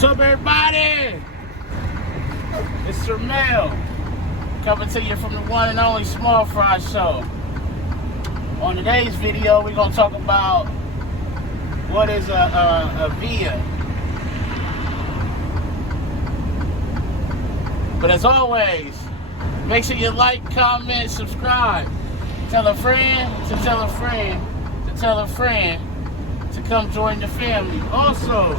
What's up, everybody? It's Sir Mel coming to you from the one and only Small Fry Show. On today's video, we're gonna talk about what is a VIA. But as always, make sure you like, comment, subscribe. Tell a friend to tell a friend to tell a friend to come join the family. Also,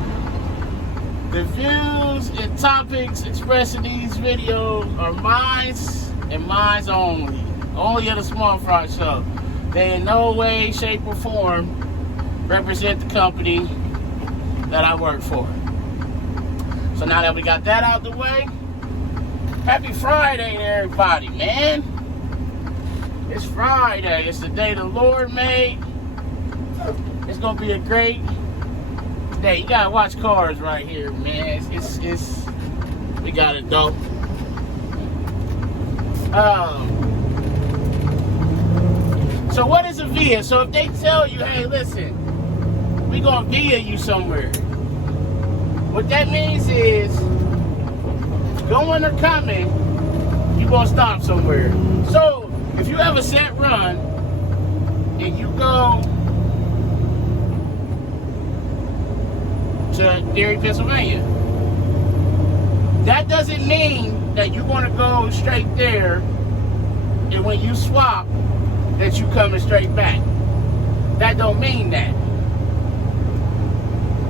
the views and topics expressed in these videos are mine and mine only. Only of the Small Fry Show. They in no way, shape, or form represent the company that I work for. So now that we got that out the way, happy Friday to everybody, man. It's Friday. It's the day the Lord made. It's gonna be a great day. You gotta watch cars right here, man. It's we got it dope. So what is a VIA? So if they tell you, hey, listen, we gonna VIA you somewhere, what that means is going or coming, you gonna stop somewhere. So if you have a set run and you go to Erie, Pennsylvania, that doesn't mean that you're going to go straight there and when you swap that you coming straight back. That don't mean that.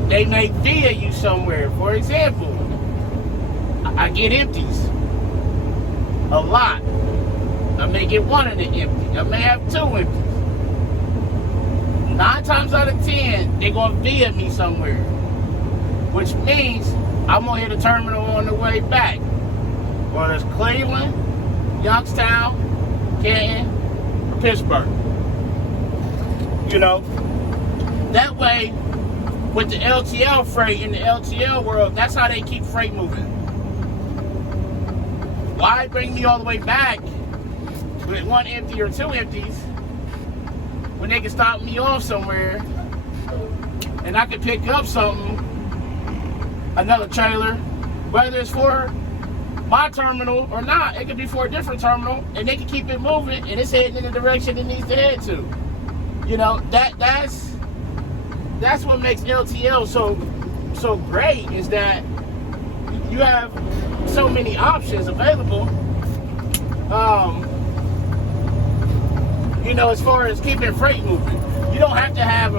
They may VIA you somewhere. For example, I get empties a lot. I may get one of the empty. I may have two empties. 9 times out of 10, they're going to VIA me somewhere, which means I'm going to hit a terminal on the way back. Whether it's Cleveland, Youngstown, Canton, or Pittsburgh. You know, that way, with the LTL freight in the LTL world, that's how they keep freight moving. Why bring me all the way back with one empty or two empties when they can stop me off somewhere and I can pick up something, another trailer, whether it's for my terminal or not. It could be for a different terminal, and they can keep it moving and it's heading in the direction it needs to head to. You know, that's what makes LTL so great, is that you have so many options available. You know, as far as keeping freight moving, you don't have to have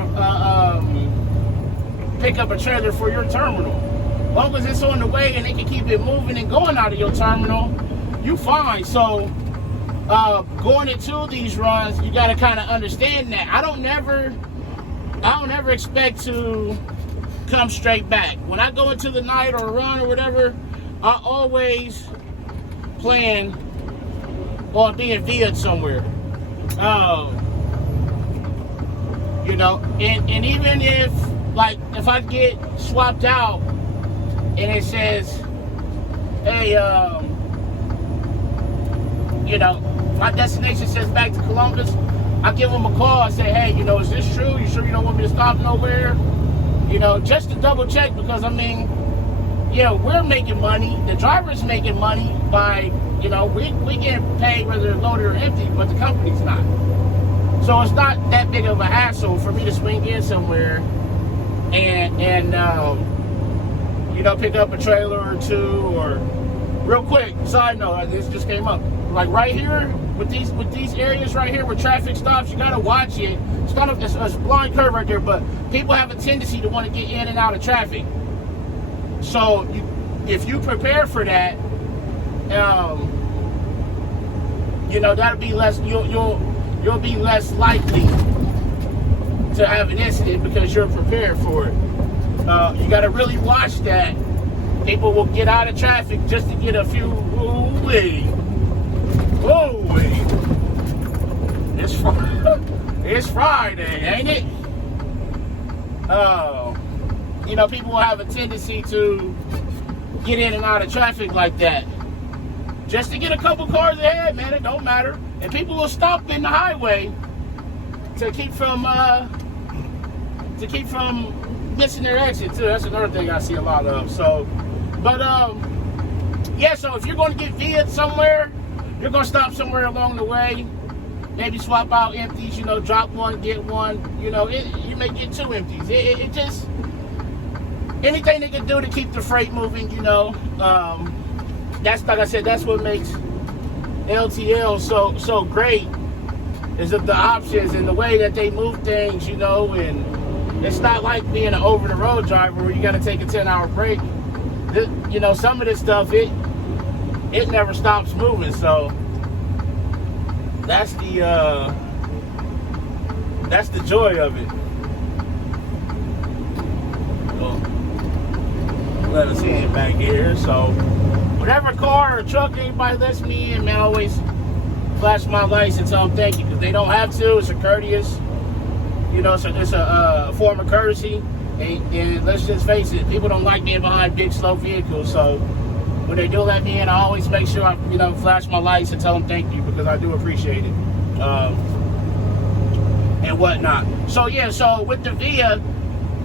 pick up a trailer for your terminal. As long as it's on the way and they can keep it moving and going out of your terminal, you fine. So going into these runs, you got to kind of understand that. I don't never expect to come straight back. When I go into the night or a run or whatever, I always plan on being VIA'd somewhere. You know, and even if I get swapped out and it says, hey, you know, my destination says back to Columbus, I give them a call. I say, hey, you know, is this true? You sure you don't want me to stop nowhere? You know, just to double check, because I mean, you know, we're making money. The driver's making money by, you know, we get paid whether it's loaded or empty, but the company's not. So it's not that big of a hassle for me to swing in somewhere and you know, pick up a trailer or two. Or real quick, side note, this just came up. Like right here, with these areas right here where traffic stops, you gotta watch it. It's kind of a blind curve right there, but people have a tendency to want to get in and out of traffic. So if you prepare for that, you know, that'll be less. You'll be less likely to have an incident because you're prepared for it. You got to really watch that. People will get out of traffic just to get a few. Ooh-wee. It's Friday, ain't it? You know, people will have a tendency to get in and out of traffic like that, just to get a couple cars ahead, man. It don't matter. And people will stop in the highway to keep from missing their exit too. That's another thing I see a lot of. So, but yeah. So if you're going to get via somewhere, you're going to stop somewhere along the way. Maybe swap out empties. You know, drop one, get one. You know, you may get 2 empties. It just anything they can do to keep the freight moving. You know, that's like I said. That's what makes LTL so great. Is that the options and the way that they move things. You know, and it's not like being an over-the-road driver where you got to take a 10-hour break. You know, some of this stuff, it never stops moving. So that's the joy of it. So, let us in back here. So whatever car or truck anybody lets me in, man, I always flash my lights and tell them thank you, because they don't have to. It's a courteous, you know, it's a form of courtesy. And let's just face it, people don't like being behind big, slow vehicles. So when they do let me in, I always make sure I, you know, flash my lights and tell them thank you, because I do appreciate it, and whatnot. So yeah, so with the VIA,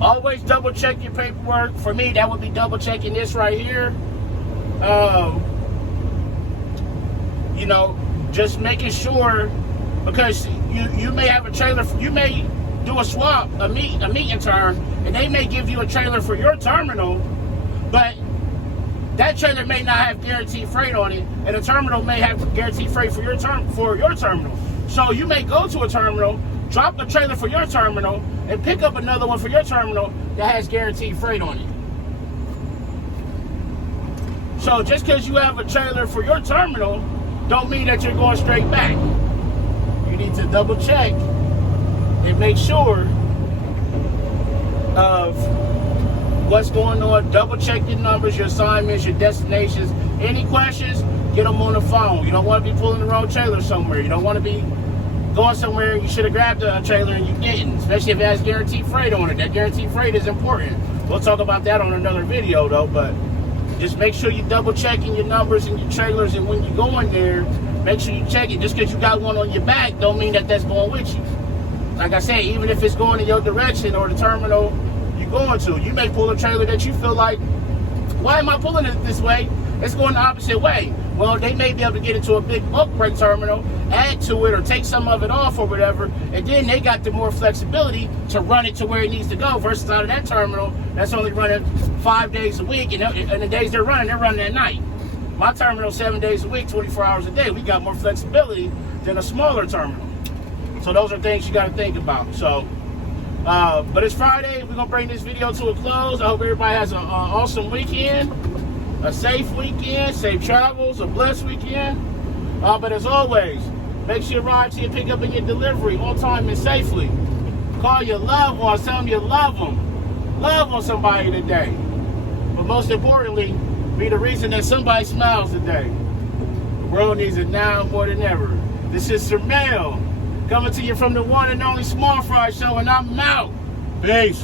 always double check your paperwork. For me, that would be double checking this right here. You know, just making sure, because you may have a trailer, you may do a swap, a meet and turn, and they may give you a trailer for your terminal, but that trailer may not have guaranteed freight on it, and the terminal may have guaranteed freight for your terminal. So you may go to a terminal, drop a trailer for your terminal, and pick up another one for your terminal that has guaranteed freight on it. So just because you have a trailer for your terminal don't mean that you're going straight back. You need to double check and make sure of what's going on. Double check your numbers, your assignments, your destinations. Any questions, get them on the phone. You don't want to be pulling the wrong trailer somewhere. You don't want to be going somewhere and you should have grabbed a trailer and you didn't, especially if it has guaranteed freight on it. That guaranteed freight is important. We'll talk about that on another video though, but just make sure you double checking your numbers and your trailers, and when you go in there, make sure you check it. Just because you got one on your back don't mean that that's going with you. Like I said, even if it's going in your direction or the terminal you're going to, you may pull a trailer that you feel like, why am I pulling it this way? It's going the opposite way. Well, they may be able to get into a big bulk freight terminal, add to it, or take some of it off or whatever, and then they got the more flexibility to run it to where it needs to go, versus out of that terminal that's only running 5 days a week, and the days they're running at night. My terminal 7 days a week, 24 hours a day. We got more flexibility than a smaller terminal. So those are things you got to think about. So, but it's Friday. We're gonna bring this video to a close. I hope everybody has an awesome weekend, a safe weekend, safe travels, a blessed weekend. But as always, make sure you arrive to your pickup and your delivery on time and safely. Call your loved ones, tell them you love them. Love on somebody today. But most importantly, be the reason that somebody smiles today. The world needs it now more than ever. This is Sir Mel, coming to you from the one and only Small Fry Show, and I'm out. Peace.